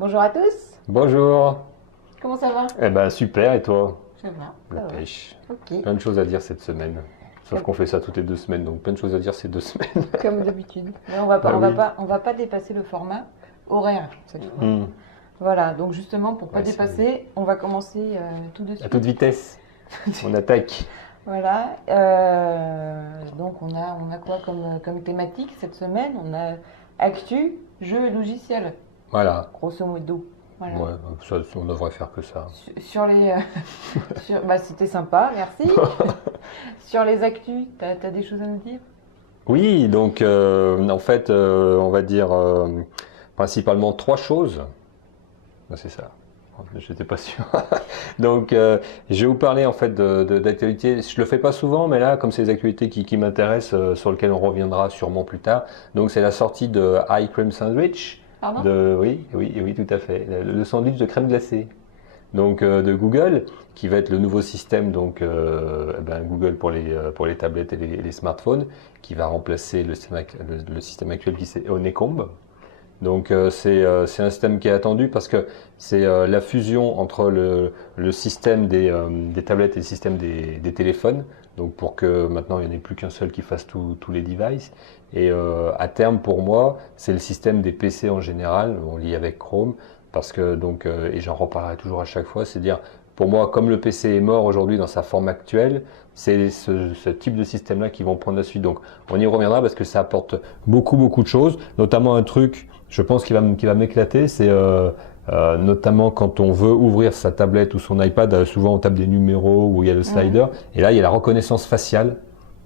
Bonjour à tous, Bonjour. comment ça va? Eh ben super, et toi? Ça va, La ça va. pêche. Ok, Plein de choses à dire cette semaine. Sauf Comme- qu'on fait ça toutes les 2 semaines, donc plein de choses à dire ces 2 semaines. comme d'habitude. Mais on va pas, Bah oui. on va pas dépasser le format horaire cette fois. Hmm. Voilà, donc justement pour pas Ouais, dépasser, on va commencer tout de À suite. toute vitesse, on attaque. Voilà, donc on a quoi comme thématique cette semaine? On a actu, jeux et logiciels, Voilà. grosso modo. Voilà. Ouais, ça, on devrait faire que ça. Sur les, bah c'était sympa, merci. Sur les actus, t'as des choses à nous dire? Oui, donc en fait, on va dire principalement 3 choses. Ah, c'est ça. J'étais pas sûr. Donc, je vais vous parler en fait d'actualités. Je le fais pas souvent, mais là, comme c'est des actualités qui m'intéressent, sur lesquelles on reviendra sûrement plus tard. Donc, c'est la sortie de High Cream Sandwich. Pardon? Oui, oui, oui, tout à fait. Le sandwich de crème glacée. Donc, de Google, qui va être le nouveau système, donc Google pour les tablettes et les smartphones, qui va remplacer le système actuel qui c'est Honeycomb. Donc c'est un système qui est attendu parce que c'est la fusion entre le système des tablettes et le système des téléphones. Donc pour que maintenant il n'y en ait plus qu'un seul qui fasse tous les devices. Et à terme pour moi c'est le système des PC en général, on lit avec Chrome, parce que donc et j'en reparlerai toujours à chaque fois, c'est dire pour moi comme le PC est mort aujourd'hui dans sa forme actuelle, c'est ce type de système-là qui vont prendre la suite. Donc on y reviendra parce que ça apporte beaucoup de choses, notamment un truc. Je pense qu'il va m'éclater, c'est notamment quand on veut ouvrir sa tablette ou son iPad, souvent on tape des numéros où il y a le slider, et là il y a la reconnaissance faciale.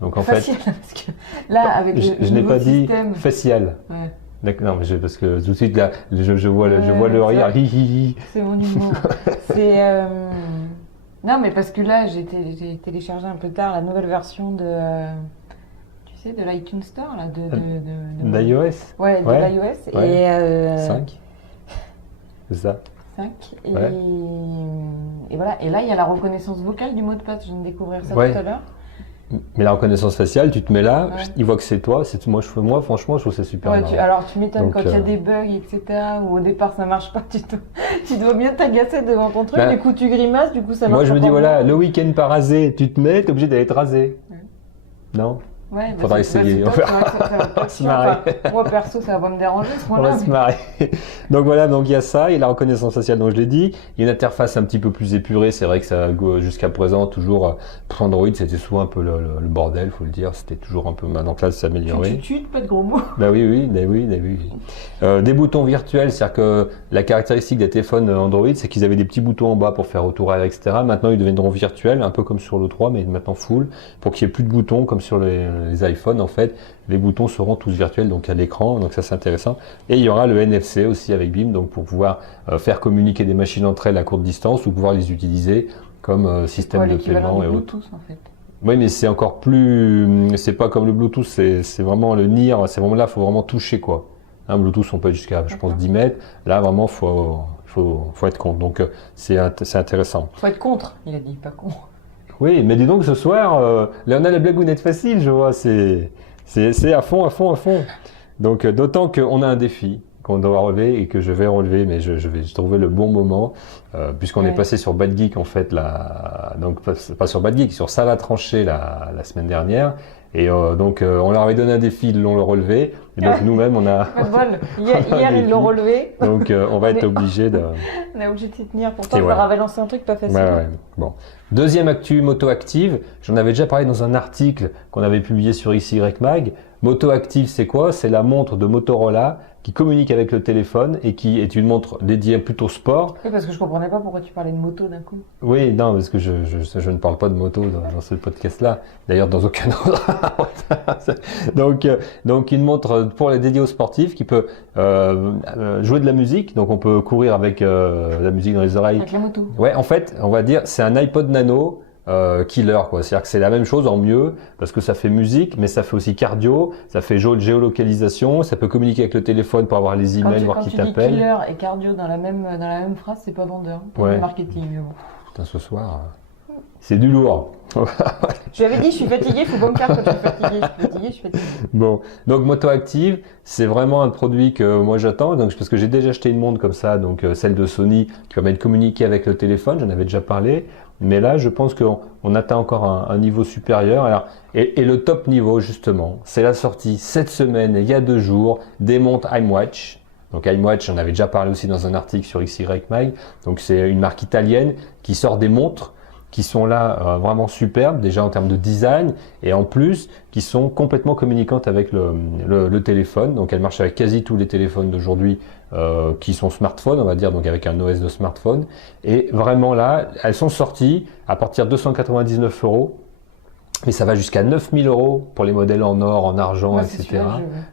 Donc en Facile, parce que là, avec fait, le je n'ai nouveau pas dit système. facial. Ouais, D'accord, non, mais parce que tout de suite là, je vois Ouais, le c'est rire. vrai. Hi, hi, hi. c'est mon humour. C'est. Non, mais parce que là, j'ai téléchargé un peu tard la nouvelle version de. Tu sais, de l'iTunes Store, là, d'iOS Ouais, de Ouais, l'iOS. ouais. Et. 5, c'est ça. 5. Et, Ouais. et voilà. Et là, il y a la reconnaissance vocale du mot de passe. Je viens de découvrir ça Ouais. tout à l'heure. Mais la reconnaissance faciale, tu te mets là, Ouais. il voit que c'est toi. Moi, franchement, je trouve que c'est super Ouais, marrant. alors tu m'étonnes Donc, quand il y a des bugs, etc., où au départ ça marche pas, tu dois bien t'agacer devant ton truc, Bah, du coup tu grimaces, du coup ça marche Moi, je pas me dis, pour voilà, moi. le week-end pas rasé, tu te mets, t'es obligé d'aller te raser. Ouais. Non? Ouais, bah, Faudra c'est essayer. top, c'est vrai que ça va On va être se chiant. marrer. Enfin, moi perso, ça va pas me déranger ce On point-là. va se marrer. Donc voilà, donc il y a ça, et la reconnaissance faciale, donc je l'ai dit. Il y a une interface un petit peu plus épurée. C'est vrai que ça, jusqu'à présent, toujours, pour Android, c'était souvent un peu le bordel, faut le dire. C'était toujours un peu, maintenant que là, c'est amélioré. Pas de gros mots. Bah oui, oui, bah oui, bah oui. Des boutons virtuels, c'est-à-dire que la caractéristique des téléphones Android, c'est qu'ils avaient des petits boutons en bas pour faire retour arrière, etc. Maintenant, ils deviendront virtuels, un peu comme sur le 3, mais maintenant full, pour qu'il n'y ait plus de boutons comme sur les iPhones, en fait. Les boutons seront tous virtuels, donc à l'écran, donc ça c'est intéressant. Et il y aura le NFC aussi avec BIM, donc pour pouvoir faire communiquer des machines entre elles à courte distance ou pouvoir les utiliser comme système de l'équivalent paiement du et autres. Bluetooth en fait. Oui, mais c'est encore plus. C'est pas comme le Bluetooth, c'est vraiment le NIR, c'est vraiment là, il faut vraiment toucher quoi. Hein, Bluetooth, on peut être jusqu'à, je pense, D'accord. 10 mètres. Là, vraiment, faut être contre. Donc, c'est intéressant. Faut être contre, il a dit, pas con. Oui, mais dis donc, ce soir, là, on a la blagounette facile, je vois. C'est à fond, à fond, à fond. Donc, d'autant qu'on a un défi qu'on doit relever et que je vais relever, mais je vais trouver le bon moment, puisqu'on est Ouais. passé sur Bad Geek en fait, là, donc pas sur Bad Geek, sur Salle à trancher la semaine dernière, et donc on leur avait donné un défi, ils l'ont relevé, et donc nous-mêmes on a, Pas de bol. Hier ils l'ont relevé. donc on va être obligé de. On est obligé de s'y tenir. Pourtant, Et je leur ouais. avais lancé un truc pas facile. Ouais, ouais. Bon. Deuxième actu, Moto Active. J'en avais déjà parlé dans un article qu'on avait publié sur XY Mag. Moto Active, c'est quoi? C'est la montre de Motorola qui communique avec le téléphone et qui est une montre dédiée plutôt sport. Oui, parce que je comprenais pas pourquoi tu parlais de moto d'un coup. Oui, non, parce que je ne parle pas de moto dans ce podcast-là. D'ailleurs, dans aucun autre. Donc une montre pour les dédiée aux sportifs qui peut jouer de la musique. Donc on peut courir avec la musique dans les oreilles. Avec la moto. Ouais, en fait, on va dire, c'est un iPod Nano killer, quoi. C'est-à-dire que c'est la même chose en mieux, parce que ça fait musique, mais ça fait aussi cardio, ça fait géolocalisation, ça peut communiquer avec le téléphone pour avoir les emails, voir Quand qui tu dis t'appelle. killer et cardio dans la même phrase, c'est pas vendeur pour Ouais. le marketing. Mais bon. Putain, ce soir. C'est du lourd. Je lui avais dit, je suis fatigué, il faut pas me faire quand je suis fatigué. Je suis fatigué. Bon, donc Moto Active, c'est vraiment un produit que moi j'attends, donc parce que j'ai déjà acheté une montre comme ça, donc celle de Sony qui permet de communiquer avec le téléphone, j'en avais déjà parlé, mais là je pense qu'on atteint encore un niveau supérieur. Alors, et le top niveau justement, c'est la sortie cette semaine, il y a 2 jours, des montres iWatch. Donc iWatch, on avait déjà parlé aussi dans un article sur XY Mag, donc c'est une marque italienne qui sort des montres qui sont là vraiment superbes, déjà en termes de design, et en plus, qui sont complètement communicantes avec le téléphone. Donc, elles marchent avec quasi tous les téléphones d'aujourd'hui qui sont smartphones, on va dire, donc avec un OS de smartphone. Et vraiment là, elles sont sorties à partir de 299 €. Mais ça va jusqu'à 9000 € pour les modèles en or, en argent, etc.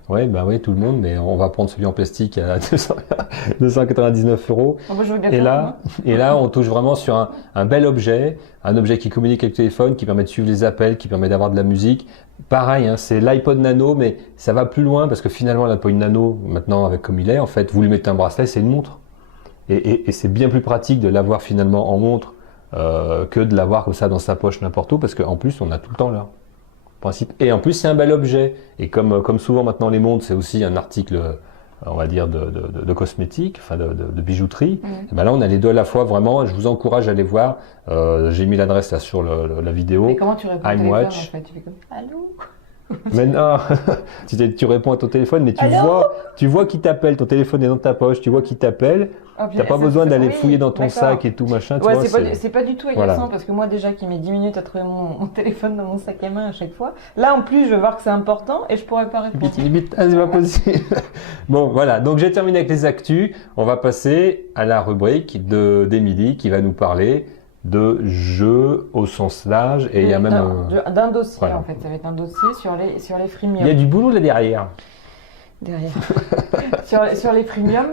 Ouais, bah oui, tout le monde, mais on va prendre celui en plastique à 299 €. Et là, on touche vraiment sur un bel objet, un objet qui communique avec le téléphone, qui permet de suivre les appels, qui permet d'avoir de la musique. Pareil, hein, c'est l'iPod Nano, mais ça va plus loin parce que finalement, l'iPod Nano, maintenant, avec comme il est, en fait, vous lui mettez un bracelet, c'est une montre. Et c'est bien plus pratique de l'avoir finalement en montre que de l'avoir comme ça dans sa poche n'importe où, parce qu'en plus on a tout le temps là. Principe. Et en plus c'est un bel objet. Et comme souvent maintenant les montres c'est aussi un article, on va dire de cosmétique, enfin de bijouterie. Et ben là on a les deux à la fois vraiment. Je vous encourage à aller voir. J'ai mis l'adresse là sur la vidéo. Mais comment tu réponds au téléphone en fait? Tu fais comme allô? Mais non, tu réponds à ton téléphone, mais tu vois qui t'appelle. Ton téléphone est dans ta poche, tu vois qui t'appelle. T'as pas besoin d'aller fouiller dans ton sac et tout machin. Ouais, c'est pas du tout agaçant parce que moi déjà qui mets 10 minutes à trouver mon téléphone dans mon sac à main à chaque fois. Là en plus je vais voir que c'est important et je pourrais pas répondre. Limite, c'est pas possible. Bon voilà, donc j'ai terminé avec les actus. On va passer à la rubrique d'Émilie qui va nous parler de jeux au sens large et il y a même d'un dossier voilà. En fait, ça va être un dossier sur les freemium. Il y a du boulot là derrière. sur les freemium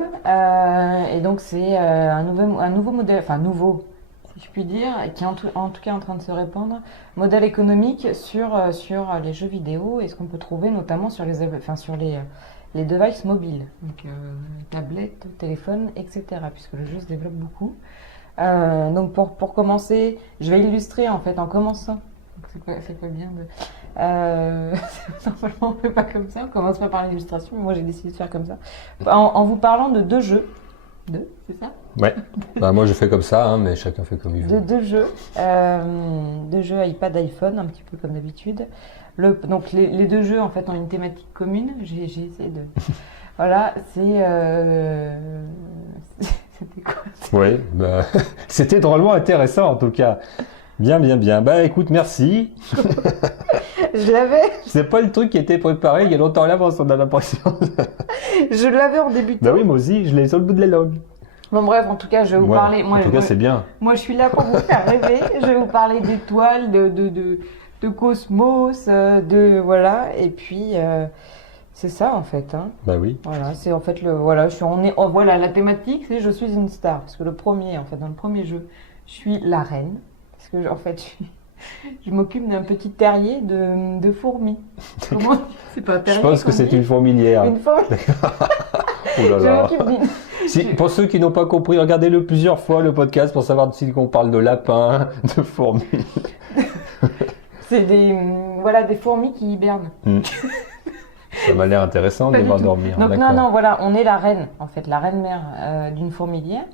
et donc c'est un nouveau modèle, enfin nouveau si je puis dire, qui est en tout cas en train de se répandre, modèle économique sur les jeux vidéo et ce qu'on peut trouver notamment sur les devices mobiles, donc tablettes, téléphones, etc. puisque le jeu se développe beaucoup. Donc pour commencer, je vais illustrer en fait en commençant. C'est pas bien de. Normalement on fait pas comme ça, on commence pas par l'illustration, mais moi j'ai décidé de faire comme ça. En vous parlant de 2 jeux. C'est ça? Ouais. Bah, moi je fais comme ça, hein, mais chacun fait comme il veut. Deux jeux iPad, iPhone, un petit peu comme d'habitude. Donc les 2 jeux en fait ont une thématique commune. J'ai essayé de. Voilà, c'était quoi? Oui, bah, c'était drôlement intéressant en tout cas. Bien. Bah écoute, merci. Je l'avais. C'est pas le truc qui était préparé il y a longtemps à l'avance, on a l'impression. Je l'avais en débutant. Bah oui, moi aussi, je l'ai sur le bout de la langue. Bon bref, en tout cas, je vais vous parler. En tout cas, c'est bien. Moi, je suis là pour vous faire rêver. Je vais vous parler d'étoiles, de cosmos, voilà. Et puis, c'est ça en fait. Hein. Bah oui. Voilà, c'est en fait voilà, la thématique, c'est je suis une star. Parce que dans le premier jeu, je suis la reine. Parce que en fait, je m'occupe d'un petit terrier de fourmis. Comment? C'est pas un terrier. Je pense que c'est une fourmilière. Une fourmilière. Oh là là. Pour ceux qui n'ont pas compris, regardez-le plusieurs fois le podcast pour savoir si on parle de lapins, de fourmis. C'est des fourmis qui hibernent. Ça m'a l'air intéressant de les voir dormir. Donc non, voilà, on est la reine, en fait, la reine mère d'une fourmilière.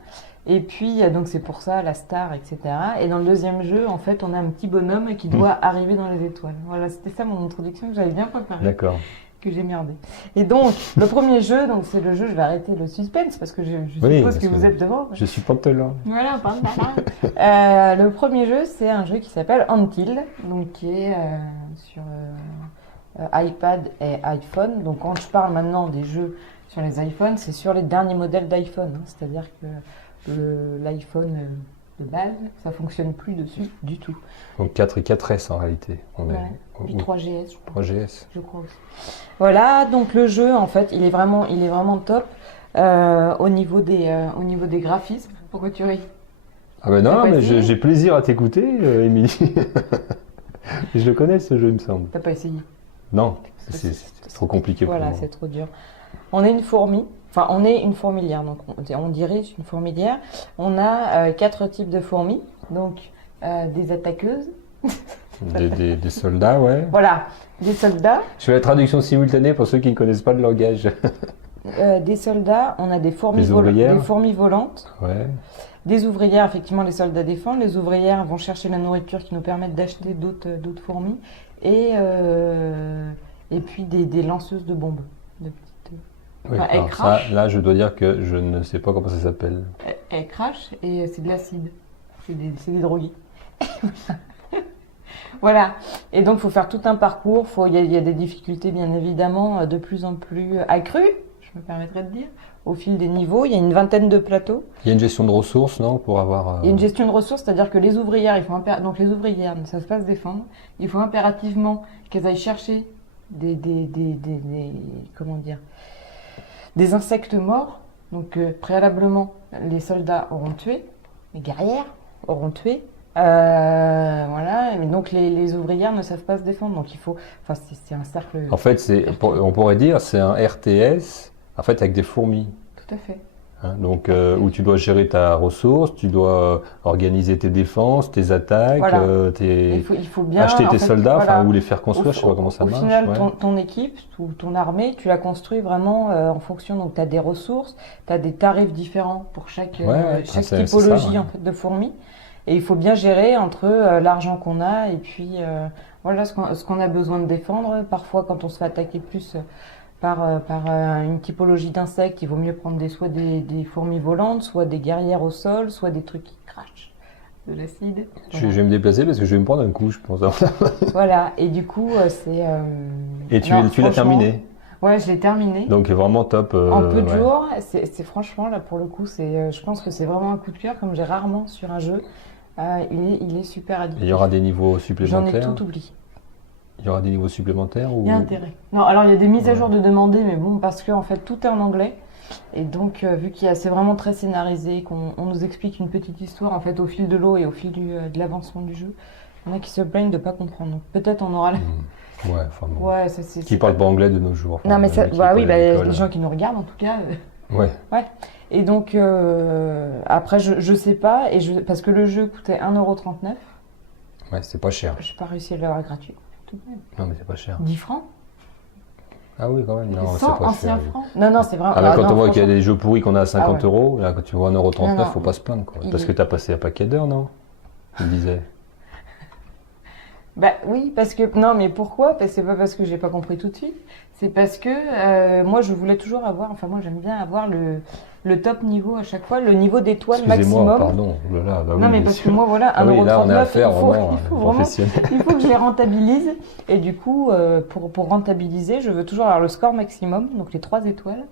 Et puis, donc c'est pour ça, la star, etc. Et dans le deuxième jeu, en fait, on a un petit bonhomme qui doit arriver dans les étoiles. Voilà, c'était ça mon introduction que j'avais bien préparée. D'accord. Que j'ai merdé. Et donc, le premier jeu, donc c'est le jeu, je vais arrêter le suspense parce que je suppose que vous êtes devant. Je suis pantelant. Voilà, le premier jeu, c'est un jeu qui s'appelle Until, donc qui est sur iPad et iPhone. Donc quand je parle maintenant des jeux sur les iPhones, c'est sur les derniers modèles d'iPhone. Hein, c'est-à-dire que l'iPhone de base, ça fonctionne plus dessus du tout. Donc 4 et 4S en réalité. Puis 3GS, je crois. 3GS. Je crois aussi. Voilà, donc le jeu, en fait, il est vraiment top au niveau des graphismes. Pourquoi tu ris? Ah ben non, mais j'ai plaisir à t'écouter, Émilie. Je le connais ce jeu, il me semble. T'as pas essayé? Non, c'est trop compliqué pour moi. Voilà, c'est trop dur. On est une fourmi. Enfin, on est une fourmilière, donc on dirige une fourmilière. On a 4 types de fourmis. Donc, des attaqueuses. Des soldats, ouais. Voilà, des soldats. Je fais la traduction simultanée pour ceux qui ne connaissent pas le langage. Des soldats, on a des fourmis, Des ouvrières. des fourmis volantes. Ouais. Des ouvrières, effectivement, les soldats défendent. Les ouvrières vont chercher la nourriture qui nous permettent d'acheter d'autres fourmis. Et puis des lanceuses de bombes. De petites, Oui, enfin, elles alors ça, crachent. là, je dois dire que je ne sais pas comment ça s'appelle. Elles crachent et c'est de l'acide. C'est des drogués. Voilà. Et donc, il faut faire tout un parcours. Il y a des difficultés, bien évidemment, de plus en plus accrues, je me permettrais de dire, au fil des niveaux. Il y a une vingtaine de plateaux. Il y a une gestion de ressources, non, pour avoir... Il y a une gestion de ressources, c'est-à-dire que les ouvrières, donc les ouvrières ne savent pas se défendre. Il faut impérativement qu'elles aillent chercher comment dire, des insectes morts. Donc, préalablement, les soldats auront tué, les guerrières auront tué. Voilà, et donc les ouvrières ne savent pas se défendre, donc il faut, enfin c'est un cercle. En fait, on pourrait dire c'est un RTS, en fait, avec des fourmis. Tout à fait. Hein, donc, où tu dois gérer ta ressource, tu dois organiser tes défenses, tes attaques, Voilà. il Il faut bien acheter en tes fait, soldats, voilà. enfin, ou les faire construire, je sais pas comment ça Au marche. final, ouais. ton équipe, ton armée, tu la construis vraiment en fonction. Donc, tu as des ressources, tu as des tarifs différents pour chaque c'est typologie ça, ouais. en fait, de fourmis. Et il faut bien gérer entre l'argent qu'on a et puis voilà ce qu'on a besoin de défendre. Parfois, quand on se fait attaquer plus par une typologie d'insectes, il vaut mieux prendre soit des fourmis volantes, soit des guerrières au sol, soit des trucs qui crachent de l'acide. Je vais me déplacer parce que je vais me prendre un coup, je pense. Voilà, et du coup, c'est... Et tu non, l'as franchement, terminé. Ouais, je l'ai terminé. Donc vraiment top. En peu de ouais. jours, c'est franchement, là, pour le coup, je pense que c'est vraiment un coup de cœur, comme j'ai rarement sur un jeu. Il est super Et addictif. il y aura des niveaux J'en ai supplémentaires. tout oublié. Il y aura des niveaux supplémentaires ou... Il y a intérêt. Non, alors il y a des mises à Ouais. jour de demander, mais bon, parce que en fait tout est en anglais. Et donc, vu c'est vraiment très scénarisé, qu'on nous explique une petite histoire en fait au fil de l'eau et au fil de l'avancement du jeu, il y en a qui se plaignent de pas comprendre. Donc peut-être on aura. Ouais, enfin bon. Ouais, ça c'est. Qui parle pas anglais de nos jours. Enfin, Non, mais ça, qui bah parlent oui, à l'école. les gens qui nous regardent en tout cas. Ouais. Ouais. Et donc, après, je sais pas, parce que le jeu coûtait 1,39 €, Ouais, c'est pas cher. j'ai pas réussi à l'avoir gratuit. Tout de même. Non, mais c'est pas cher. 10 francs Ah oui, quand même. Non, c'est 100 pas anciens cher. francs Non, c'est vraiment. Ah, bah, quand non, on voit qu'il y a franchement. des jeux pourris qu'on a à 50 Ah ouais. €, là, quand tu vois 1,39 €, Non, faut pas se plaindre, quoi. il Parce est- que t'as passé un paquet d'heures, non? Tu me disais. Bah oui, parce que. Non, mais pourquoi? C'est pas parce que j'ai pas compris tout de suite. C'est parce que moi, je voulais toujours avoir. Enfin, moi, j'aime bien avoir le top niveau à chaque fois, le niveau d'étoile Excusez-moi, maximum. pardon. Oh là là, bah oui, Non, mais bien parce sûr. que moi, voilà, Ah oui, là, on a 1,39 €, affaire il faut vraiment vraiment. professionnel. Il faut que je les rentabilise. Et du coup, pour rentabiliser, je veux toujours avoir le score maximum, donc les 3 étoiles,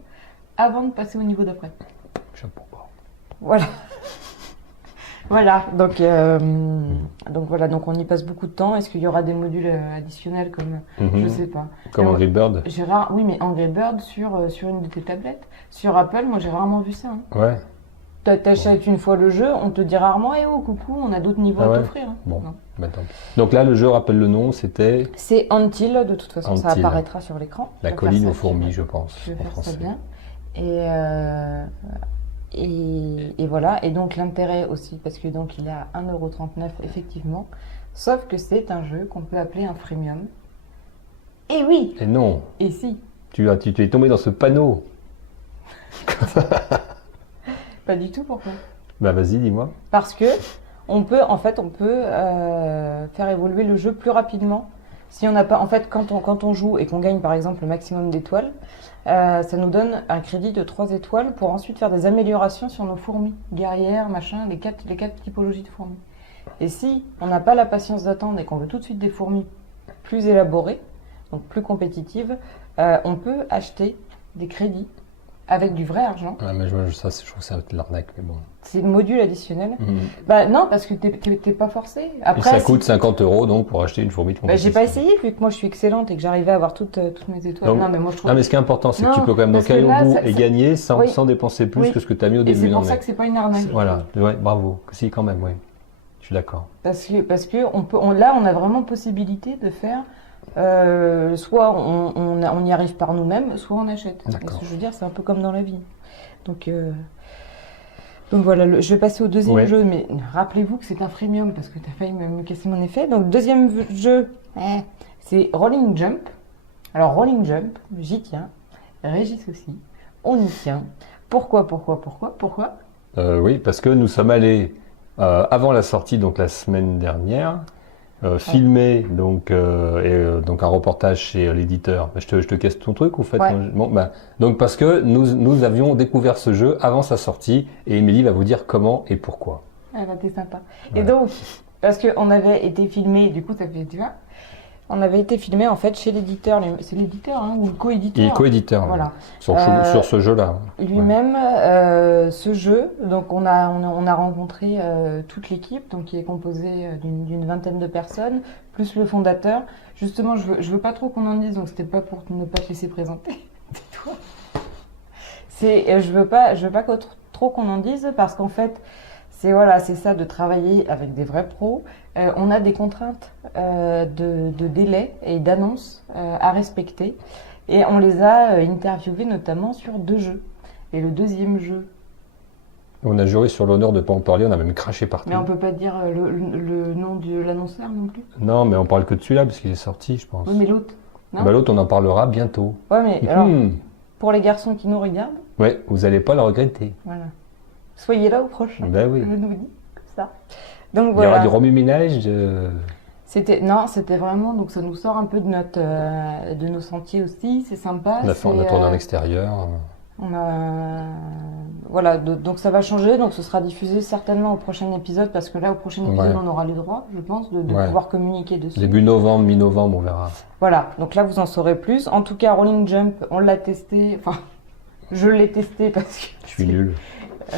avant de passer au niveau d'après. Chapeau bas. Voilà. Voilà, donc voilà, donc on y passe beaucoup de temps. Est-ce qu'il y aura des modules additionnels comme je sais pas. Comme Angry Bird. Oui, mais Angry Bird sur une de tes tablettes. Sur Apple, moi j'ai rarement vu ça. Hein. Ouais. T'achètes une fois le jeu, on te dit rarement eh oh coucou, on a d'autres niveaux Ah à ouais t'offrir. Hein. Bon, Non. bah, tant pis. Donc là, le jeu, rappelle le nom, c'était C'est Until, de toute façon, ça Until. apparaîtra sur l'écran. La Je vais faire colline ça, aux fourmis, je pense, Je vais en faire ça français. bien. Et voilà, et donc l'intérêt aussi, parce que donc il est à 1,39 € effectivement, sauf que c'est un jeu qu'on peut appeler un freemium. Et oui, Et non, et si, tu es tombé dans ce panneau. pas du tout pourquoi. Bah vas-y, dis-moi. Parce que on peut faire évoluer le jeu plus rapidement. Si on n'a pas, en fait, quand on joue et qu'on gagne par exemple le maximum d'étoiles, ça nous donne un crédit de 3 étoiles pour ensuite faire des améliorations sur nos fourmis, guerrières, machin, les quatre typologies de fourmis. Et si on n'a pas la patience d'attendre et qu'on veut tout de suite des fourmis plus élaborées, donc plus compétitives, on peut acheter des crédits avec du vrai argent. Ouais, mais je trouve que c'est de l'arnaque, mais bon. C'est module additionnel. Mhm. Bah non, parce que t'es pas forcé. Et Après, ça si- coûte 50 € donc pour acheter une fourmi de Bah, j'ai compétition. pas essayé vu que moi je suis excellente et que j'arrivais à avoir toutes mes étoiles. Donc- non, mais moi je trouve. Non, mais ce qui est important, c'est que Non, tu peux quand même parce donc aller que au là, bout ça- et gagner sans, Oui. sans dépenser plus Oui. que ce que tu as mis au Et début. c'est non, pour ça mais- que c'est pas une arnaque. Voilà, ouais, bravo. Si, quand même, oui. Je suis d'accord. Parce que là, on a vraiment possibilité de faire. Soit on y arrive par nous-mêmes, soit on achète. D'accord. Ce que je veux dire, c'est un peu comme dans la vie. Donc Donc voilà, je vais passer au deuxième Ouais. jeu, mais rappelez-vous que c'est un freemium parce que tu as failli me casser mon effet. Donc le deuxième jeu, c'est Rolling Jump. Alors Rolling Jump, j'y tiens. Régis aussi. On y tient. Pourquoi Oui, parce que nous sommes allés avant la sortie, donc la semaine dernière, filmer donc un reportage chez l'éditeur. Je te casse ton truc ou fait Ouais. donc parce que nous avions découvert ce jeu avant sa sortie et Émilie va vous dire comment et pourquoi. Ah bah t'es sympa. Ouais. Et donc, parce qu'on avait été filmé, du coup ça fait, tu vois, on avait été filmé en fait chez l'éditeur, c'est l'éditeur ou le co-éditeur. Il est co-éditeur Voilà. sur ce jeu-là. Lui-même, ce jeu, donc on a rencontré toute l'équipe, donc qui est composée d'une vingtaine de personnes, plus le fondateur. Justement, je veux pas trop qu'on en dise, donc c'était pas pour ne pas te laisser présenter. Tais-toi. Je veux pas trop qu'on en dise parce qu'en fait, c'est ça de travailler avec des vrais pros. On a des contraintes de délai et d'annonce à respecter. Et on les a interviewés notamment sur 2 jeux. Et le deuxième jeu. On a juré sur l'honneur de ne pas en parler, on a même craché partout. Mais on peut pas dire le nom de l'annonceur non plus. Non, mais on parle que de celui-là parce qu'il est sorti, je pense. Oui, mais l'autre. Non. L'autre, on en parlera bientôt. Ouais, mais alors, pour les garçons qui nous regardent, ouais, vous n'allez pas le regretter. voilà. Soyez là au prochain. Ben oui. Je nous dis comme ça. Donc Il y voilà. aura du remue-ménage. C'était vraiment, donc ça nous sort un peu de nos sentiers aussi, c'est sympa. On a tourné en extérieur. Voilà, donc ça va changer, donc ce sera diffusé certainement au prochain épisode, parce que là, au prochain épisode, on aura les droits, je pense, de pouvoir communiquer dessus. Début novembre, mi-novembre, on verra. Voilà, donc là, vous en saurez plus. En tout cas, Rolling Jump, on l'a testé, enfin, je l'ai testé parce que... Je suis nul.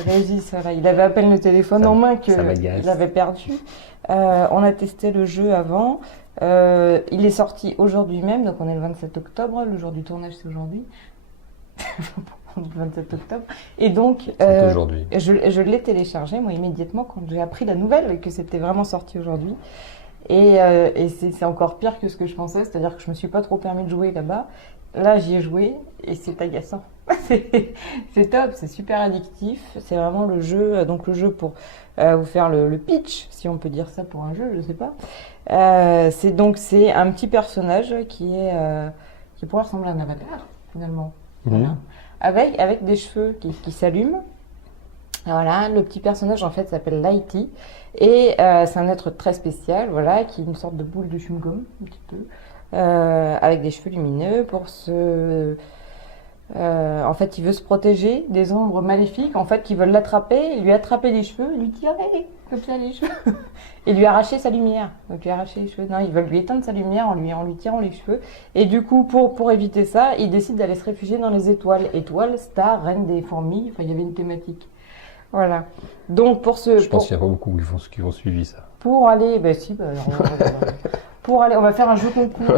Régis, voilà, il avait à peine le téléphone en main qu'il avait perdu. On a testé le jeu avant. Il est sorti aujourd'hui même, donc on est le 27 octobre. Le jour du tournage, c'est aujourd'hui. Le 27 octobre. Et donc, c'est aujourd'hui. Je l'ai téléchargé, moi, immédiatement, quand j'ai appris la nouvelle que c'était vraiment sorti aujourd'hui. Et c'est encore pire que ce que je pensais, c'est-à-dire que je me suis pas trop permis de jouer là-bas. Là, j'y ai joué et c'est agaçant. C'est top, c'est super addictif. C'est vraiment le jeu, donc le jeu pour vous faire le pitch, si on peut dire ça pour un jeu, je sais pas. C'est un petit personnage qui pourrait ressembler à un avatar finalement, voilà. Avec des cheveux qui s'allument. Voilà, le petit personnage en fait s'appelle Lighty et c'est un être très spécial, voilà, qui est une sorte de boule de chewing-gum un petit peu, avec des cheveux lumineux en fait, il veut se protéger des ombres maléfiques, en fait, qui veulent l'attraper, lui attraper les cheveux, lui tirer comme ça les cheveux, et lui arracher sa lumière. Donc lui arracher les cheveux. Non, ils veulent lui éteindre sa lumière en lui tirant les cheveux. Et du coup, pour éviter ça, il décide d'aller se réfugier dans les étoiles. Étoiles, stars, reine des fourmis. Enfin, il y avait une thématique. Voilà. Donc je pense qu'il y a pas beaucoup qui vont suivre ça. Pour aller, pour aller, on va faire un jeu concours.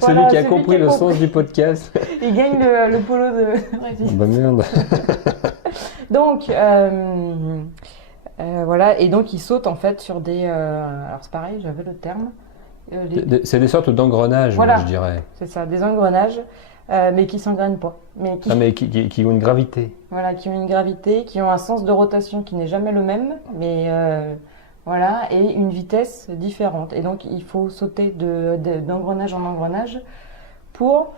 Celui qui a compris le sens du podcast. Il gagne le polo de Régis. Bah merde. Donc, voilà, et donc il saute en fait sur des... alors c'est pareil, j'avais le terme. C'est des sortes d'engrenages, voilà, je dirais. C'est ça, des engrenages, mais qui s'engrènent pas. Mais qui ont une gravité. Voilà, qui ont une gravité, qui ont un sens de rotation qui n'est jamais le même, mais... voilà, et une vitesse différente. Et donc, il faut sauter d'engrenage en engrenage pour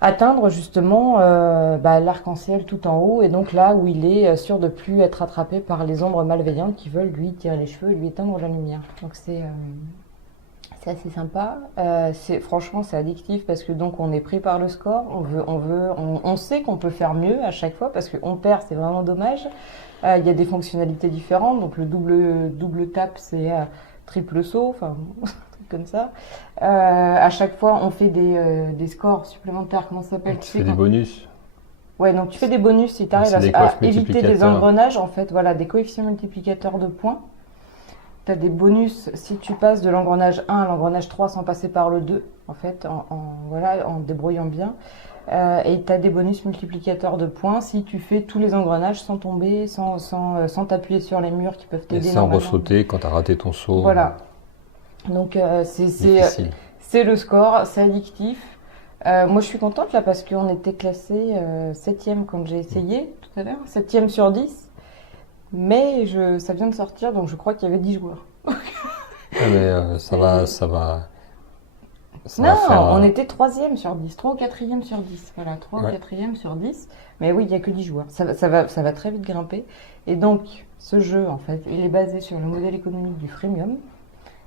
atteindre justement l'arc-en-ciel tout en haut. Et donc là où il est sûr de plus être attrapé par les ombres malveillantes qui veulent lui tirer les cheveux et lui éteindre la lumière. Donc c'est assez sympa. Franchement, c'est addictif parce que donc on est pris par le score. On sait qu'on peut faire mieux à chaque fois parce qu'on perd, c'est vraiment dommage. Il y a des fonctionnalités différentes, donc le double tap, c'est triple saut, enfin, un truc comme ça. À chaque fois, on fait des scores supplémentaires, comment ça s'appelle? Tu fais des bonus. Ouais, donc tu fais des bonus si tu arrives à éviter des engrenages, en fait, voilà, des coefficients multiplicateurs de points. Tu as des bonus si tu passes de l'engrenage 1 à l'engrenage 3 sans passer par le 2, en fait, en débrouillant bien. Et tu as des bonus multiplicateurs de points si tu fais tous les engrenages sans tomber, sans t'appuyer sur les murs qui peuvent t'aider. Et sans ressauter quand tu as raté ton saut. Voilà. Donc c'est le score, c'est addictif. Moi je suis contente là parce qu'on était classé 7e quand j'ai essayé tout à l'heure, 7e sur 10. mais ça vient de sortir, donc je crois qu'il y avait 10 joueurs. Mais ça va Non, faire. on était 3e sur 10, 3 ou 4e sur 10. Voilà, 3 ou 4e sur 10. Mais oui, il n'y a que 10 joueurs. Ça va très vite grimper. Et donc, ce jeu, en fait, il est basé sur le modèle économique du freemium,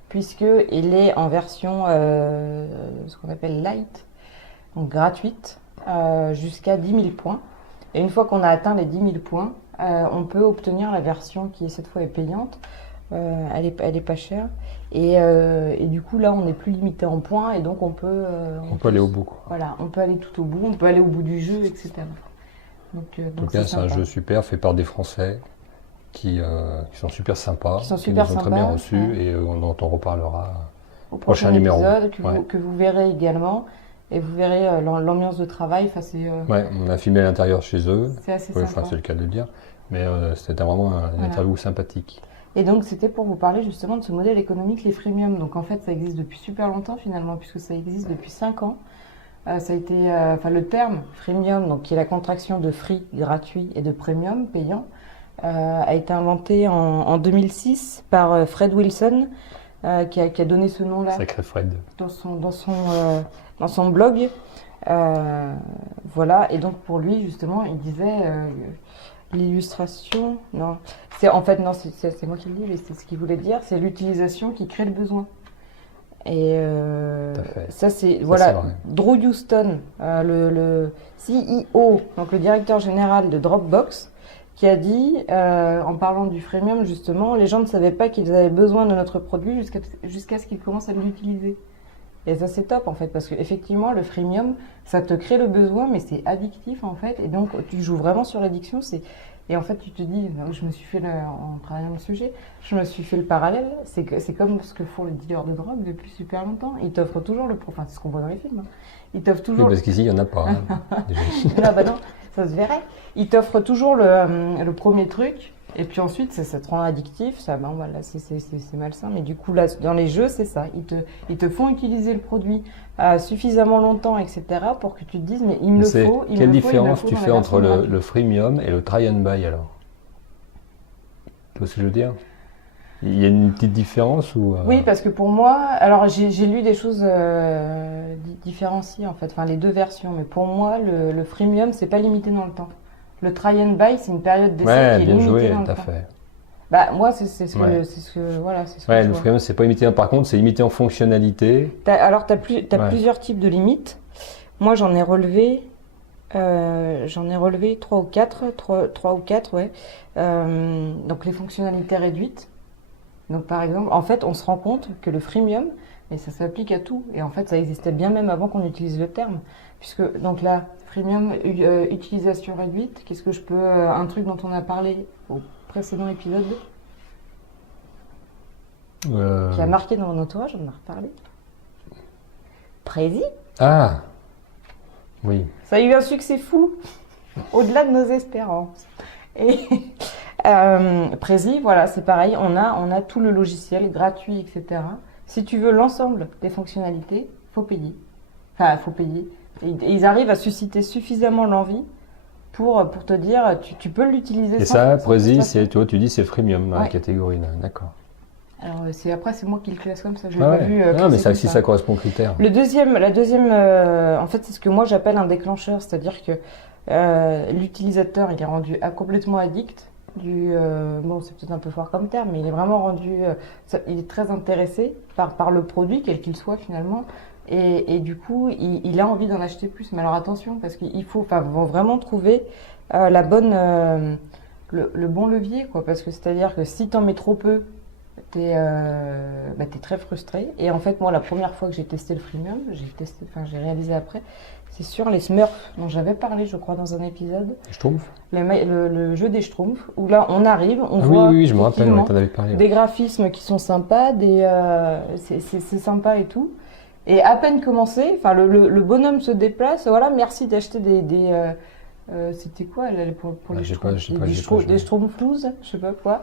puisqu'il est en version, ce qu'on appelle light, donc gratuite, jusqu'à 10 000 points. Et une fois qu'on a atteint les 10 000 points, on peut obtenir la version qui, cette fois, est payante. Elle est pas chère. Et du coup, là, on n'est plus limité en points. Et donc, on peut aller au bout, quoi. Voilà, on peut aller tout au bout. On peut aller au bout du jeu, etc. Donc C'est un jeu super fait par des Français qui sont super sympas, qui nous ont très bien reçus et dont on reparlera au prochain numéro. épisode que vous verrez également. Et vous verrez l'ambiance de travail. Ouais, on a filmé à l'intérieur chez eux. C'est assez sympa. C'est le cas de le dire. Mais c'était vraiment une interview sympathique. Et donc, c'était pour vous parler justement de ce modèle économique, les freemium. Donc, en fait, ça existe depuis super longtemps finalement, puisque ça existe depuis 5 ans. Ça a été, le terme freemium, donc qui est la contraction de free, gratuit, et de premium, payant, a été inventé en 2006 par Fred Wilson, qui a donné ce nom-là. Sacré Fred. Dans son blog. Voilà, et donc pour lui, justement, il disait l'illustration, non, c'est moi qui le dis, mais c'est ce qu'il voulait dire, c'est l'utilisation qui crée le besoin. Et ça, c'est Drew Houston, le CEO, donc le directeur général de Dropbox, qui a dit, en parlant du freemium justement, les gens ne savaient pas qu'ils avaient besoin de notre produit jusqu'à ce qu'ils commencent à l'utiliser. Et ça, c'est top en fait, parce qu'effectivement, le freemium, ça te crée le besoin, mais c'est addictif en fait. Et donc, tu joues vraiment sur l'addiction. Et en fait, tu te dis, je me suis fait, en travaillant le sujet, je me suis fait le parallèle. C'est comme ce que font les dealers de drogue depuis super longtemps. Ils t'offrent toujours enfin, c'est ce qu'on voit dans les films. Hein. Ils t'offrent toujours. Oui, parce qu'ici, il n'y en a pas. Hein, ah bah non, ça se verrait. Ils t'offrent toujours le premier truc. Et puis ensuite, ça te rend addictif, c'est malsain. Mais du coup, là, dans les jeux, c'est ça. Ils te font utiliser le produit suffisamment longtemps, etc., pour que tu te dises, mais il me le faut. Quelle différence tu fais entre le freemium et le try and buy alors? Tu vois ce que je veux dire? Il y a une petite différence ou Oui, parce que pour moi, alors j'ai lu des choses différenciées en fait, enfin les deux versions. Mais pour moi, le freemium, c'est pas limité dans le temps. Le try and buy, c'est une période d'essai qui est limitée dans le temps. Fait. Bah, moi, c'est ce que voilà, c'est ce que le freemium, c'est pas limité. Par contre, c'est limité en fonctionnalité. Alors, tu as plusieurs types de limites. Moi, j'en ai relevé 3 ou 4, ouais. Donc, les fonctionnalités réduites. Donc, par exemple, en fait, on se rend compte que le freemium, et ça s'applique à tout. Et en fait, ça existait bien même avant qu'on utilise le terme. Puisque, donc là, freemium, utilisation réduite, qu'est-ce que je peux... un truc dont on a parlé au précédent épisode, qui a marqué dans mon entourage, on en a reparlé. Prezi. Ah oui. Ça a eu un succès fou, au-delà de nos espérances. Et Prezi, voilà, c'est pareil, on a tout le logiciel gratuit, etc. Si tu veux l'ensemble des fonctionnalités, faut payer. Enfin, faut payer. Et ils arrivent à susciter suffisamment l'envie pour te dire, tu peux l'utiliser. Et ça, Prezi, tu dis c'est freemium dans la catégorie, d'accord. Alors c'est moi qui le classe comme ça, je l'ai pas vu. Non, mais ça, si ça correspond aux critères. La deuxième, en fait, c'est ce que moi j'appelle un déclencheur, c'est-à-dire que l'utilisateur, il est rendu complètement addict. Bon, c'est peut-être un peu fort comme terme, mais il est vraiment rendu, il est très intéressé par le produit, quel qu'il soit finalement. Et du coup, il a envie d'en acheter plus. Mais alors attention, parce qu'il faut vraiment trouver le bon levier, quoi. Parce que c'est-à-dire que si t'en mets trop peu, t'es très frustré. Et en fait, moi, la première fois que j'ai testé le freemium, j'ai réalisé après, c'est sur les Smurfs, dont j'avais parlé, je crois, dans un épisode. Schtroumpfs. Le jeu des Schtroumpfs, où là, on arrive, on voit oui, je me rappelle, t'en avais parlé. Des graphismes qui sont sympas, c'est sympa et tout. Et à peine commencé, enfin le bonhomme se déplace, voilà, merci d'acheter c'était quoi pour les Schtroumpfs, des Schtroumpflouz, je sais pas quoi.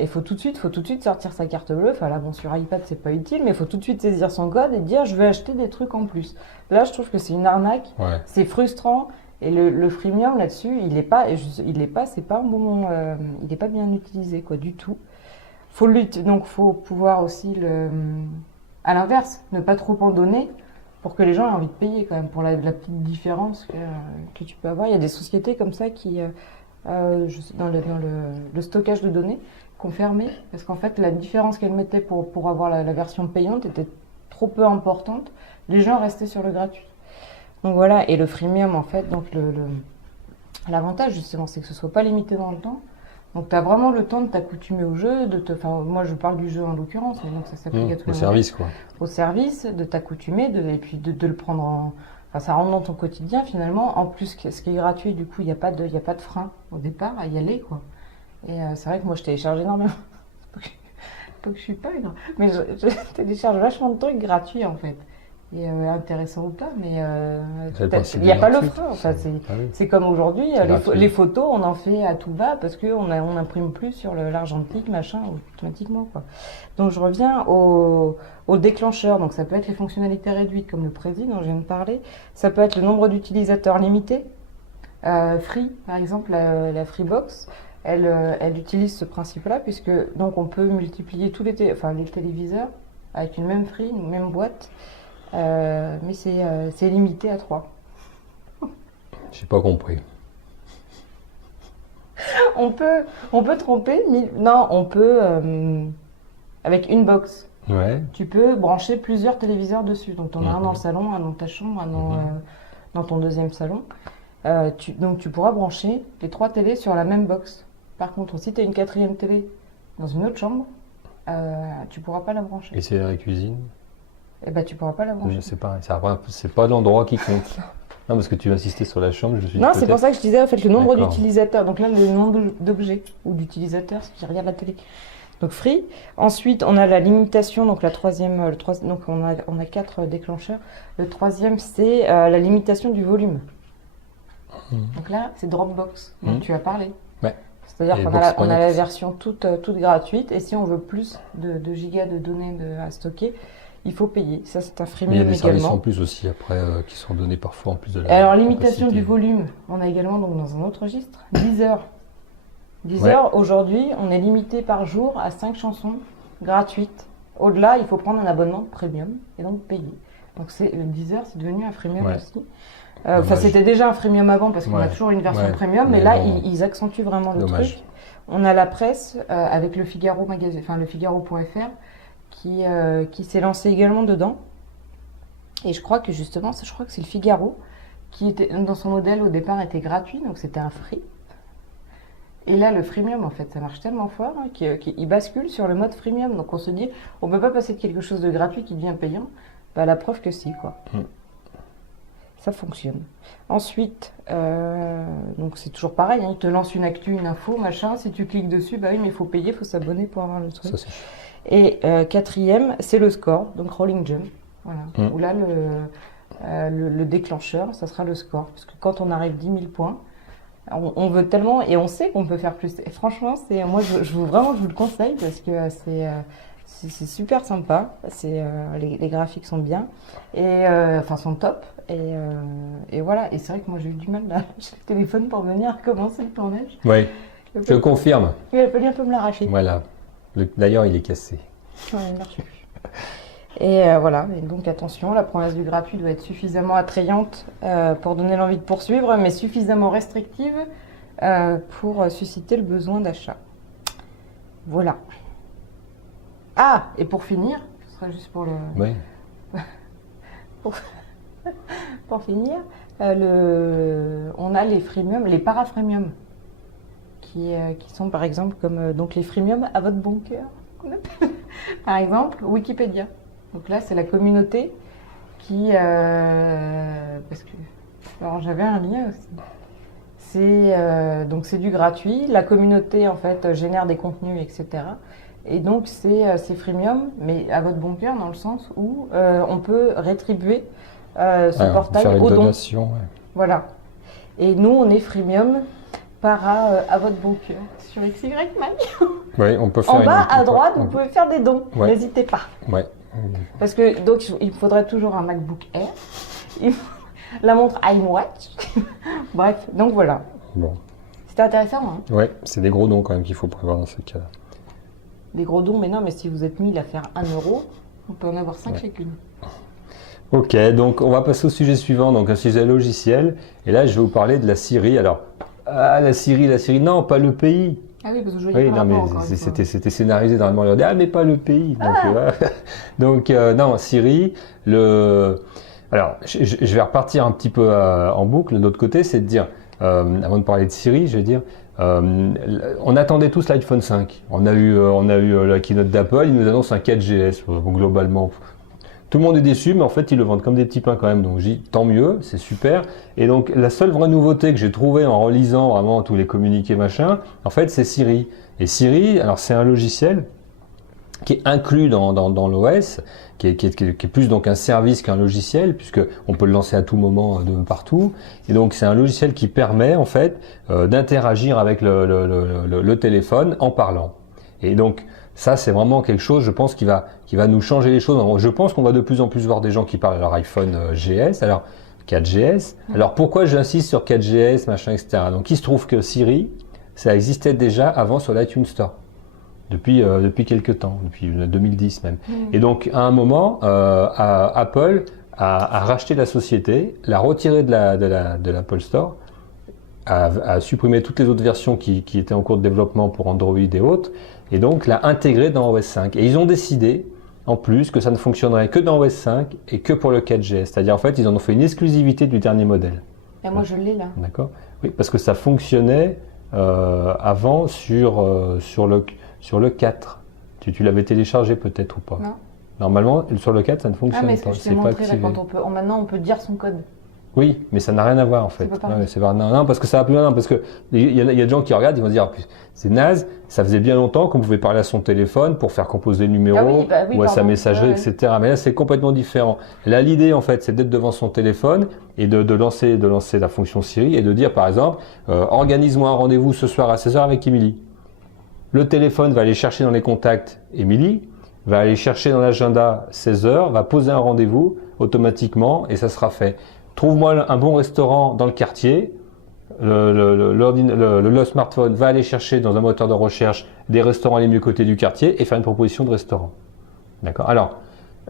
Il faut tout de suite sortir sa carte bleue. Enfin là, bon, sur iPad c'est pas utile, mais il faut tout de suite saisir son code et dire je vais acheter des trucs en plus. Là, je trouve que c'est une arnaque, c'est frustrant Et le freemium là-dessus, c'est pas un bon, il est pas bien utilisé quoi du tout. Donc faut pouvoir aussi à l'inverse, ne pas trop en donner pour que les gens aient envie de payer quand même pour la petite différence que tu peux avoir. Il y a des sociétés comme ça qui, dans le stockage de données, qui ont fermé parce qu'en fait la différence qu'elles mettaient pour avoir la version payante était trop peu importante. Les gens restaient sur le gratuit. Donc voilà, et le freemium en fait, donc l'avantage justement c'est que ce soit pas limité dans le temps. Donc tu as vraiment le temps de t'accoutumer au jeu, moi je parle du jeu en l'occurrence, mais donc ça s'applique à tout au service quoi. Au service, de t'accoutumer, et puis de le prendre enfin ça rentre dans ton quotidien finalement. En plus, ce qui est gratuit, du coup il n'y a pas de frein au départ à y aller quoi. Et c'est vrai que moi je télécharge énormément, pas que je suis pas une, mais je télécharge vachement de trucs gratuits en fait. Et intéressant ou pas, mais il n'y a pas le frein. Enfin, c'est comme aujourd'hui, les photos, on en fait à tout va parce qu'on n'imprime plus sur l'argentique, machin, automatiquement. Quoi. Donc je reviens au déclencheur. Donc ça peut être les fonctionnalités réduites comme le précis dont je viens de parler. Ça peut être le nombre d'utilisateurs limité. Free, par exemple, la Freebox, elle utilise ce principe-là puisque donc on peut multiplier tous les téléviseurs avec une même Free, une même boîte. Mais c'est limité à 3. J'ai pas compris. On peut tromper, mais non, on peut avec une box. Ouais. Tu peux brancher plusieurs téléviseurs dessus. Donc tu en as un dans le salon, un dans ta chambre, un dans ton deuxième salon. Donc tu pourras brancher les 3 télés sur la même box. Par contre, si tu as une 4e télé dans une autre chambre, tu pourras pas la brancher. Et c'est la cuisine? Eh ben, tu pourras pas la brancher. C'est pareil, c'est pas l'endroit qui compte. Non, parce que tu insistais sur la chambre, je suis. Non, c'est pour ça que je disais en fait le nombre d'utilisateurs. Donc là, le nombre d'objets ou d'utilisateurs, si tu regardes la télé. Donc free. Ensuite, on a la limitation, donc la troisième, donc on a 4 déclencheurs. Le troisième, c'est la limitation du volume. Donc là, c'est Dropbox, dont tu as parlé. Ouais. C'est-à-dire qu'on a la version toute gratuite, et si on veut plus de gigas de données à stocker, il faut payer. Ça, c'est un freemium également. Il y a des services en plus aussi après qui sont donnés parfois en plus de la Alors, limitation du volume, on a également donc, dans un autre registre, 10 heures. 10 heures, aujourd'hui, on est limité par jour à 5 chansons gratuites. Au-delà, il faut prendre un abonnement premium et donc payer. Donc 10 heures, c'est devenu un freemium aussi. Enfin, c'était déjà un freemium avant parce qu'on a toujours une version premium, mais là, ils accentuent vraiment le truc. On a la presse avec le Figaro magazine, enfin le Figaro.fr qui s'est lancé également dedans. Et je crois que justement, c'est le Figaro qui était dans son modèle au départ était gratuit, donc c'était un free. Et là, le freemium, en fait, ça marche tellement fort qu'il bascule sur le mode freemium. Donc on se dit, on peut pas passer de quelque chose de gratuit qui devient payant. Bah, la preuve que si, quoi. Ça fonctionne. Ensuite, donc c'est toujours pareil, il te lance une actu, une info, machin. Si tu cliques dessus, bah oui, mais il faut payer, il faut s'abonner pour avoir le truc. Ça, et quatrième, c'est le score, donc Rolling Jump. Voilà. Où là, le déclencheur, ça sera le score. Parce que quand on arrive 10 000 points, on veut tellement, et on sait qu'on peut faire plus. Et franchement, moi, je vous le conseille parce que c'est super sympa. Les graphiques sont bien, et sont top. Et voilà. Et c'est vrai que moi, j'ai eu du mal à lâcher le téléphone pour venir commencer le tournage. Oui, je confirme. Il a fallu un peu me l'arracher. Voilà. D'ailleurs, il est cassé. Ouais, il ne marche plus. Et voilà, et donc attention, la promesse du gratuit doit être suffisamment attrayante pour donner l'envie de poursuivre, mais suffisamment restrictive pour susciter le besoin d'achat. Voilà. Ah, et pour finir, ce sera juste pour le... Oui. pour finir, on a les freemiums, les para-freemiums, qui sont par exemple comme donc les freemiums à votre bon cœur, qu'on appelle. Par exemple, Wikipédia. Donc là, c'est la communauté qui... parce que... Alors, j'avais un lien aussi. Donc, c'est du gratuit. La communauté, en fait, génère des contenus, etc. Et donc, c'est freemium, mais à votre bon cœur, dans le sens où on peut rétribuer ce portail au don. Voilà. Et nous, on est freemium à votre bon cœur sur XY Mag. Oui, on peut faire en bas à droite, vous pouvez faire des dons. Ouais. N'hésitez pas. Ouais. Parce que donc il faudrait toujours un MacBook Air. La montre iWatch. Bref, donc voilà. Bon. C'était intéressant, hein. Ouais, c'est des gros noms quand même qu'il faut prévoir dans ces cas-là. Des gros dons, mais non, mais si vous êtes 1000 à faire 1 euro, on peut en avoir 5 chacune. Ok, donc on va passer au sujet suivant, donc un sujet logiciel. Et là, je vais vous parler de la Syrie. Alors, la Syrie, non, pas le pays. Ah oui, parce que je voyais Oui, pas non, mais rapport, encore une fois. c'était scénarisé normalement. On leur dit, ah, mais pas le pays. Donc, non, Syrie, Alors, je vais repartir un petit peu en boucle. De l'autre côté, c'est de dire, avant de parler de Syrie, je vais dire, on attendait tous l'iPhone 5. On a eu la keynote d'Apple, ils nous annoncent un 4GS. Globalement, tout le monde est déçu, mais en fait, ils le vendent comme des petits pains quand même. Donc, j'ai dit, tant mieux, c'est super. Et donc, la seule vraie nouveauté que j'ai trouvée en relisant vraiment tous les communiqués machin, en fait, c'est Siri. Et Siri, alors c'est un logiciel qui est inclus dans l'OS, qui est plus donc un service qu'un logiciel, puisque on peut le lancer à tout moment de partout. Et donc c'est un logiciel qui permet en fait d'interagir avec le téléphone en parlant. Et donc ça c'est vraiment quelque chose, je pense, qui va nous changer les choses. Je pense qu'on va de plus en plus voir des gens qui parlent à leur iPhone GS, alors 4GS. Alors pourquoi j'insiste sur 4GS, machin, etc. Donc il se trouve que Siri, ça existait déjà avant sur l'iTunes Store. Depuis quelques temps, depuis 2010 même. Et donc, à un moment, Apple a racheté la société, l'a retiré de l'Apple Store, a supprimé toutes les autres versions qui étaient en cours de développement pour Android et autres, et donc l'a intégré dans OS 5. Et ils ont décidé, en plus, que ça ne fonctionnerait que dans OS 5 et que pour le 4G. C'est-à-dire, en fait, ils en ont fait une exclusivité du dernier modèle. Et moi, je l'ai là. D'accord ? Oui, parce que ça fonctionnait avant sur le 4. Tu l'avais téléchargé peut-être ou pas? Non. Normalement, sur le 4, ça ne fonctionne mais est-ce que pas. je t'ai C'est pas montré là, activé. maintenant on peut dire son code. Oui, mais ça n'a rien à voir en fait. C'est pas pareil. Ouais, c'est pas- non, parce que ça va plus loin. Parce que il y a des gens qui regardent, ils vont se dire, ah, c'est naze. Ça faisait bien longtemps qu'on pouvait parler à son téléphone pour faire composer le numéro ou à sa pardon. messagerie, Ouais. etc. Mais là, c'est complètement différent. Là, l'idée en fait, c'est d'être devant son téléphone et de lancer la fonction Siri et de dire, par exemple, organise-moi un rendez-vous ce soir à 16h avec Émilie. Le téléphone va aller chercher dans les contacts Émilie, va aller chercher dans l'agenda 16h, va poser un rendez-vous automatiquement et ça sera fait. Trouve-moi un bon restaurant dans le quartier. Le smartphone va aller chercher dans un moteur de recherche des restaurants les mieux cotés du quartier et faire une proposition de restaurant. D'accord ? Alors,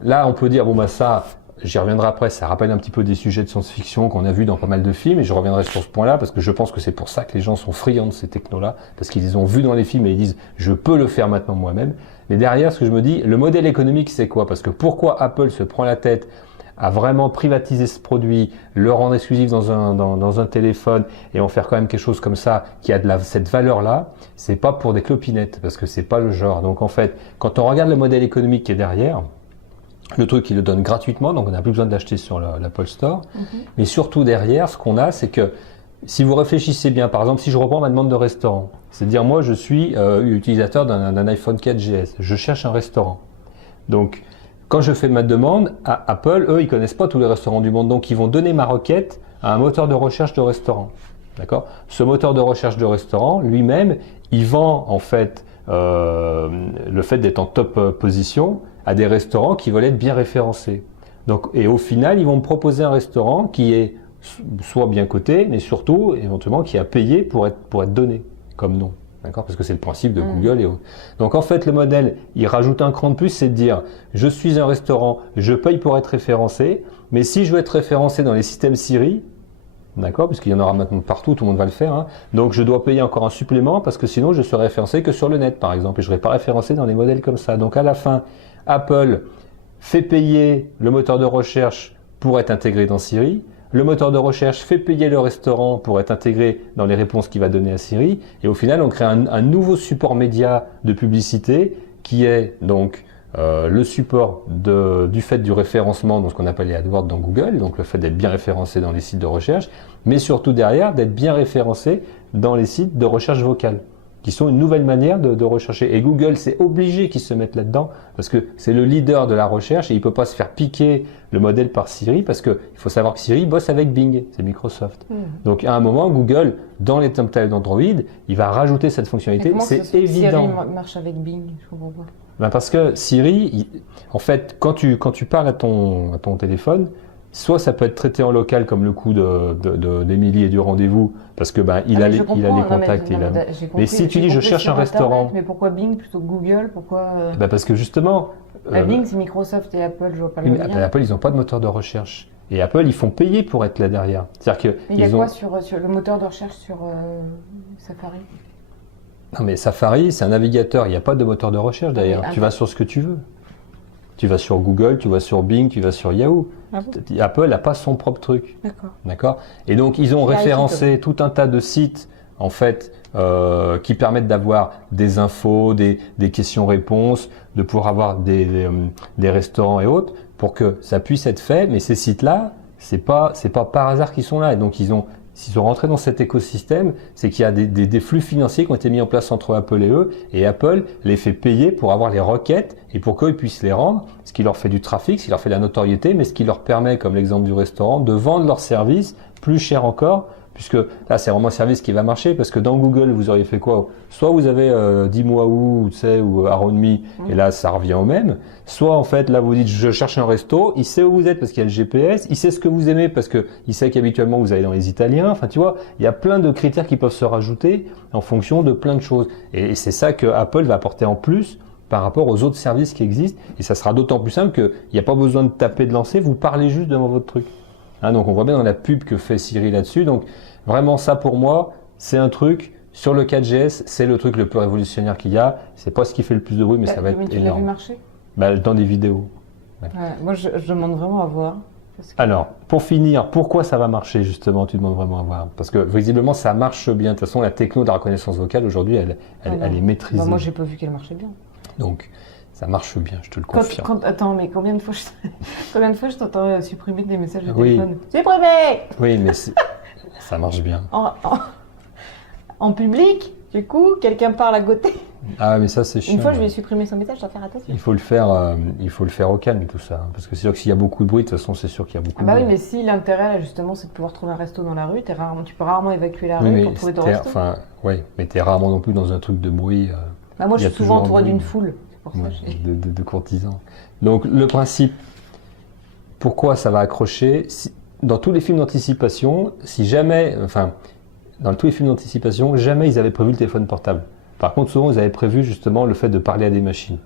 là, on peut dire, bon, bah, ça, j'y reviendrai après, ça rappelle un petit peu des sujets de science-fiction qu'on a vus dans pas mal de films et je reviendrai sur ce point-là parce que je pense que c'est pour ça que les gens sont friands de ces technos-là, parce qu'ils les ont vus dans les films et ils disent, je peux le faire maintenant moi-même. Mais derrière, ce que je me dis, le modèle économique, c'est quoi? Parce que pourquoi Apple se prend la tête à vraiment privatiser ce produit, le rendre exclusif dans un téléphone et en faire quand même quelque chose comme ça qui a cette valeur-là, c'est pas pour des clopinettes parce que c'est pas le genre. Donc en fait, quand on regarde le modèle économique qui est derrière, le truc, il le donne gratuitement, donc on n'a plus besoin de l'acheter sur l'Apple Store. Mais surtout derrière, ce qu'on a, c'est que si vous réfléchissez bien, par exemple, si je reprends ma demande de restaurant, c'est-à-dire moi, je suis utilisateur d'un iPhone 4GS, je cherche un restaurant. Donc, quand je fais ma demande, à Apple, eux, ils connaissent pas tous les restaurants du monde, donc ils vont donner ma requête à un moteur de recherche de restaurant. D'accord ? Ce moteur de recherche de restaurant, lui-même, il vend en fait le fait d'être en top position à des restaurants qui veulent être bien référencés. Donc, et au final, ils vont me proposer un restaurant qui est soit bien coté, mais surtout, éventuellement, qui a payé pour être donné comme nom. D'accord ? Parce que c'est le principe de Google et autres. Donc en fait, le modèle, il rajoute un cran de plus, c'est de dire, je suis un restaurant, je paye pour être référencé, mais si je veux être référencé dans les systèmes Siri, d'accord, puisqu'il y en aura maintenant partout, tout le monde va le faire, hein, donc je dois payer encore un supplément parce que sinon je serai référencé que sur le net, par exemple, et je ne serai pas référencé dans les modèles comme ça. Donc à la fin, Apple fait payer le moteur de recherche pour être intégré dans Siri. Le moteur de recherche fait payer le restaurant pour être intégré dans les réponses qu'il va donner à Siri. Et au final, on crée un nouveau support média de publicité qui est donc le support du fait du référencement, donc ce qu'on appelle les AdWords dans Google, donc le fait d'être bien référencé dans les sites de recherche, mais surtout derrière d'être bien référencé dans les sites de recherche vocale, qui sont une nouvelle manière de rechercher. Et Google, c'est obligé qu'ils se mettent là-dedans, parce que c'est le leader de la recherche et il ne peut pas se faire piquer le modèle par Siri, parce qu'il faut savoir que Siri bosse avec Bing, c'est Microsoft. Donc à un moment, Google, dans les thumbnails d'Android, il va rajouter cette fonctionnalité, c'est évident. Siri marche avec Bing, je comprends pas. Ben parce que Siri, en fait, quand tu parles à ton téléphone, soit ça peut être traité en local comme le coup d'Émilie et du rendez-vous, parce que il a les contacts. Mais si tu dis je cherche un restaurant. Mais pourquoi Bing plutôt que Google? Pourquoi parce que justement. Bing, c'est Microsoft et Apple, je vois pas le lien. Apple, ils n'ont pas de moteur de recherche. Et Apple, ils font payer pour être là derrière. C'est-à-dire que il y a quoi sur le moteur de recherche sur Safari? Non, mais Safari, c'est un navigateur. Il n'y a pas de moteur de recherche derrière. Tu vas sur ce que tu veux. Tu vas sur Google, tu vas sur Bing, tu vas sur Yahoo. Ah bon? Apple n'a pas son propre truc. D'accord. Et donc, ils ont référencé tout un tas de sites, en fait, qui permettent d'avoir des infos, des questions-réponses, de pouvoir avoir des restaurants et autres, pour que ça puisse être fait. Mais ces sites-là, c'est pas par hasard qu'ils sont là. Et donc, s'ils sont rentrés dans cet écosystème, c'est qu'il y a des flux financiers qui ont été mis en place entre Apple et eux, et Apple les fait payer pour avoir les requêtes et pour qu'eux puissent les rendre, ce qui leur fait du trafic, ce qui leur fait de la notoriété, mais ce qui leur permet, comme l'exemple du restaurant, de vendre leurs services plus cher encore, puisque là c'est vraiment un service qui va marcher, parce que dans Google vous auriez fait quoi? Soit vous avez dis-moi où, tu sais, ou Around Me, et là ça revient au même, soit en fait là vous dites je cherche un resto, il sait où vous êtes parce qu'il y a le GPS, il sait ce que vous aimez parce que il sait qu'habituellement vous allez dans les Italiens, enfin tu vois, il y a plein de critères qui peuvent se rajouter en fonction de plein de choses, et c'est ça que Apple va apporter en plus par rapport aux autres services qui existent, et ça sera d'autant plus simple qu'il n'y a pas besoin de taper, de lancer, vous parlez juste devant votre truc. Donc on voit bien dans la pub que fait Siri là-dessus. Donc vraiment ça pour moi, c'est un truc sur le 4GS, c'est le truc le plus révolutionnaire qu'il y a. C'est pas ce qui fait le plus de bruit, mais ça va être tu énorme. L'as vu marcher? Dans des vidéos. Ouais, moi je demande vraiment à voir. Alors, pour finir, pourquoi ça va marcher justement? Tu demandes vraiment à voir. Parce que visiblement ça marche bien. De toute façon, la techno de la reconnaissance vocale aujourd'hui, elle est maîtrisée. Moi j'ai pas vu qu'elle marchait bien. Donc ça marche bien, je te le confirme. Attends, mais combien de fois je t'entends supprimer des messages de téléphone? Supprimer! Oui, mais ça marche bien. En public, du coup, quelqu'un parle à côté. Ah, mais ça c'est chiant. Une fois, je vais supprimer son message, je dois faire attention. Il faut le faire au calme tout ça, parce que c'est sûr que s'il y a beaucoup de bruit, de toute façon, c'est sûr qu'il y a beaucoup de bruit. Oui, mais si l'intérêt là justement, c'est de pouvoir trouver un resto dans la rue, tu peux rarement évacuer la rue pour trouver ton resto. Oui, mais t'es rarement non plus dans un truc de bruit. Moi, je suis souvent entouré d'une foule. De courtisans. Donc le principe, pourquoi ça va accrocher, dans tous les films d'anticipation, jamais ils avaient prévu le téléphone portable. Par contre, souvent ils avaient prévu justement le fait de parler à des machines.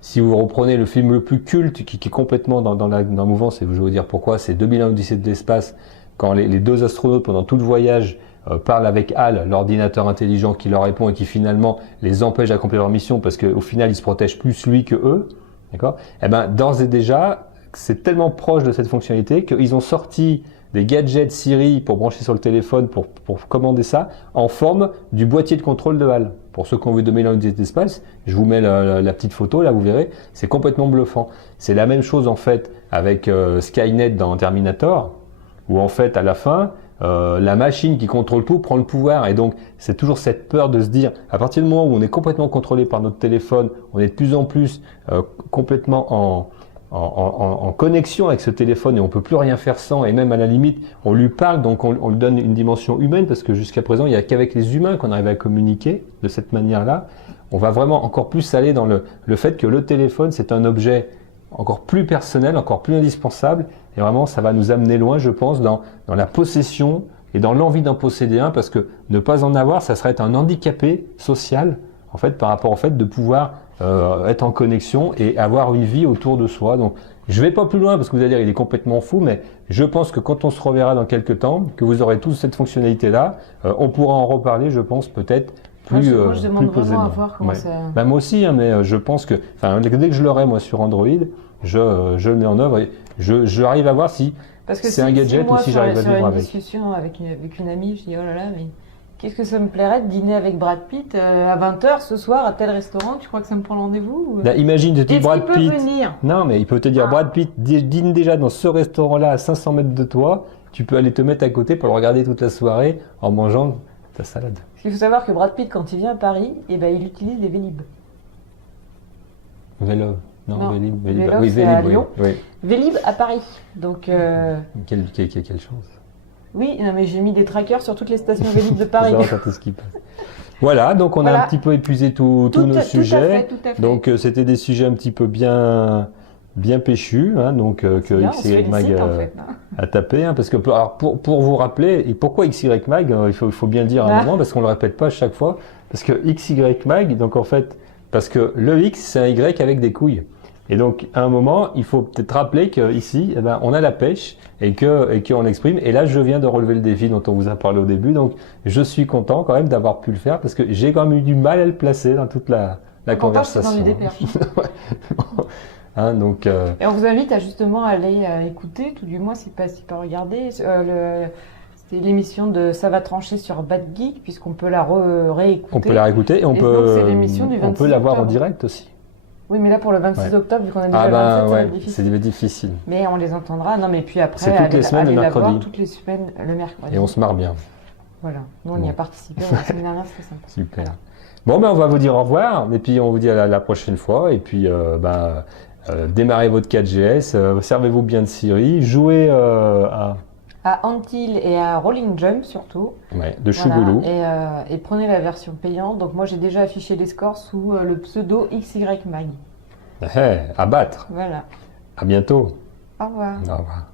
Si vous reprenez le film le plus culte, qui est complètement dans la mouvance, et je vais vous dire pourquoi, c'est 2001 Odyssée de l'espace, quand les deux astronautes pendant tout le voyage parlent avec HAL, l'ordinateur intelligent qui leur répond et qui finalement les empêche d'accomplir leur mission parce qu'au final il se protège plus lui que eux, d'accord? D'ores et déjà, c'est tellement proche de cette fonctionnalité qu'ils ont sorti des gadgets Siri pour brancher sur le téléphone, pour commander ça, en forme du boîtier de contrôle de HAL. Pour ceux qui ont vu 2001 Odyssée de l'espace, je vous mets la petite photo, là vous verrez, c'est complètement bluffant. C'est la même chose en fait avec Skynet dans Terminator, où en fait à la fin, la machine qui contrôle tout prend le pouvoir, et donc c'est toujours cette peur de se dire, à partir du moment où on est complètement contrôlé par notre téléphone, on est de plus en plus complètement en connexion avec ce téléphone et on peut plus rien faire sans, et même à la limite on lui parle, donc on lui donne une dimension humaine, parce que jusqu'à présent il n'y a qu'avec les humains qu'on arrive à communiquer de cette manière-là. On va vraiment encore plus aller dans le fait que le téléphone c'est un objet encore plus personnel, encore plus indispensable, et vraiment ça va nous amener loin, je pense, dans la possession et dans l'envie d'en posséder un, parce que ne pas en avoir, ça serait être un handicapé social, en fait, par rapport au fait de pouvoir être en connexion et avoir une vie autour de soi. Donc je vais pas plus loin parce que vous allez dire il est complètement fou, mais je pense que quand on se reverra dans quelques temps, que vous aurez tous cette fonctionnalité-là, on pourra en reparler, je pense, peut-être plus moi, je demande plus vraiment à voir comment ça... moi aussi, mais je pense que, dès que je l'aurai moi sur Android, je le mets en œuvre et j'arrive à voir si c'est un gadget ou si j'arrive à vivre avec. Une discussion avec une amie, je dis oh là là, mais qu'est-ce que ça me plairait de dîner avec Brad Pitt à 20h ce soir à tel restaurant? Tu crois que ça me prend le rendez-vous? Imagine, te dis Brad Pitt. Peut venir? Non, mais il peut te dire Brad Pitt dîne déjà dans ce restaurant-là à 500 mètres de toi. Tu peux aller te mettre à côté pour le regarder toute la soirée en mangeant ta salade. Parce qu'il faut savoir que Brad Pitt, quand il vient à Paris, il utilise les Vélib. Vélib. Non, Vélib. Oui, Vélib, à Lyon. Oui. Vélib à Paris. Donc. Quelle chance. Oui, non, mais j'ai mis des trackers sur toutes les stations Vélib de Paris. Tout ce qui passe. Voilà, donc on a un petit peu épuisé tous nos sujets. Tout à fait. Donc c'était des sujets un petit peu bien bien péchu, hein, donc C'est que bien, on se XY Mag félicite en fait, hein. a tapé, hein, parce que alors, pour vous rappeler, et pourquoi XY Mag, il faut bien le dire à un Ah. moment, parce qu'on le répète pas à chaque fois, parce que XY Mag, donc en fait, parce que le X c'est un Y avec des couilles. Et donc à un moment, il faut peut-être rappeler qu'ici, eh ben, on a la pêche et qu'on l'exprime. Et là, je viens de relever le défi dont on vous a parlé au début, donc je suis content quand même d'avoir pu le faire, parce que j'ai quand même eu du mal à le placer dans toute la Pourtant, je suis dans conversation. l'idée perche. Hein, donc, Et on vous invite à justement aller écouter, tout du moins si pas regarder, c'était l'émission de Ça va trancher sur Bad Geek, puisqu'on peut la réécouter. on peut la réécouter et on Et donc, c'est l'émission du peut 26 la voir en octobre. direct aussi. Oui, mais là pour le 26 Ouais. octobre, vu qu'on a déjà Ah le 27, ben ça va ouais, être difficile. c'est difficile. Mais on les entendra. Non, mais puis après, C'est toutes les semaines, allez le la voir mercredi. toutes les semaines le mercredi. Et on se marre bien. Voilà. Nous, on y Bon. a participé. La semaine dernière, c'était sympa. Super. Voilà. Bon, ben on va vous dire au revoir, et puis on vous dit à la prochaine fois, et puis démarrez votre 4GS, servez-vous bien de Siri, jouez À Antil et à Rolling Jump surtout. de Chougoulou. Voilà. Et prenez la version payante. Donc moi, j'ai déjà affiché les scores sous le pseudo XY Mag. À battre. Voilà. À bientôt. Au revoir. Au revoir.